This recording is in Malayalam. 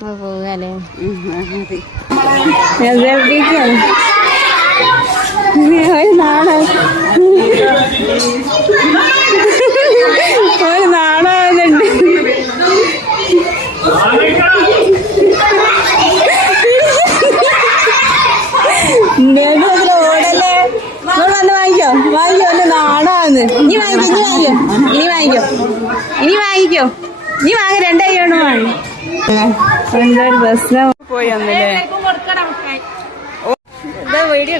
പോകാല്ലേ ഒരു നാടാവുന്നുണ്ട്. ഓടല്ലേ വന്ന് വാങ്ങിക്കോ ഒന്ന് നാടാന്ന്. ഇനി വാങ്ങിക്കോ നീ വാങ്ങി 2 കൈ കൊണ്ട് വാങ്ങി. എന്താ ഒരു പ്രശ്നം പോയി വന്നില്ലേ? വീഡിയോ